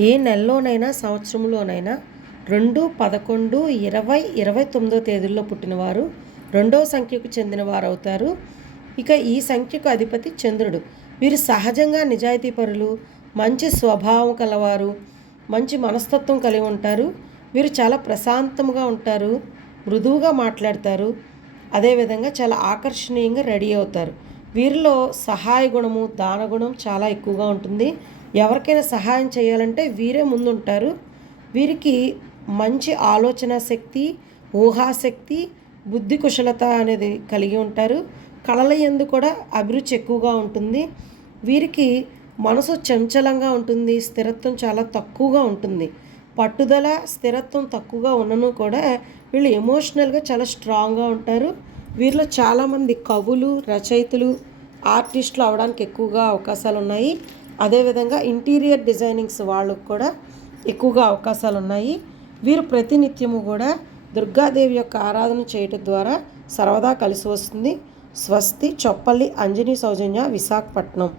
ఏ నెలలోనైనా సంవత్సరంలోనైనా 2, 11, 20, 29 తేదీల్లో పుట్టినవారు రెండవ సంఖ్యకు చెందినవారు అవుతారు. ఇక ఈ సంఖ్యకు అధిపతి చంద్రుడు. వీరు సహజంగా నిజాయితీపరులు, మంచి స్వభావం కలవారు, మంచి మనస్తత్వం కలిగి ఉంటారు. వీరు చాలా ప్రశాంతంగా ఉంటారు, మృదువుగా మాట్లాడతారు, అదేవిధంగా చాలా ఆకర్షణీయంగా రెడీ అవుతారు. వీరిలో సహాయ గుణము, దాన గుణం చాలా ఎక్కువగా ఉంటుంది. ఎవరికైనా సహాయం చేయాలంటే వీరే ముందుంటారు. వీరికి మంచి ఆలోచన శక్తి, ఊహాశక్తి, బుద్ధి కుశలత అనేది కలిగి ఉంటారు. కళల యందు కూడా అభిరుచి ఎక్కువగా ఉంటుంది. వీరికి మనసు చంచలంగా ఉంటుంది, స్థిరత్వం చాలా తక్కువగా ఉంటుంది. పట్టుదల, స్థిరత్వం తక్కువగా ఉన్నను కూడా వీళ్ళు ఎమోషనల్గా చాలా స్ట్రాంగ్గా ఉంటారు. వీరిలో చాలామంది కవులు, రచయితలు, ఆర్టిస్టులు అవడానికి ఎక్కువగా అవకాశాలు ఉన్నాయి. అదేవిధంగా ఇంటీరియర్ డిజైనింగ్స్ వాళ్ళకు కూడా ఎక్కువగా అవకాశాలు ఉన్నాయి. వీరు ప్రతినిత్యము కూడా దుర్గాదేవి యొక్క ఆరాధన చేయటం ద్వారా సర్వదా కలిసి వస్తుంది. స్వస్తి. చొప్పల్లి అంజనీ సౌజన్య, విశాఖపట్నం.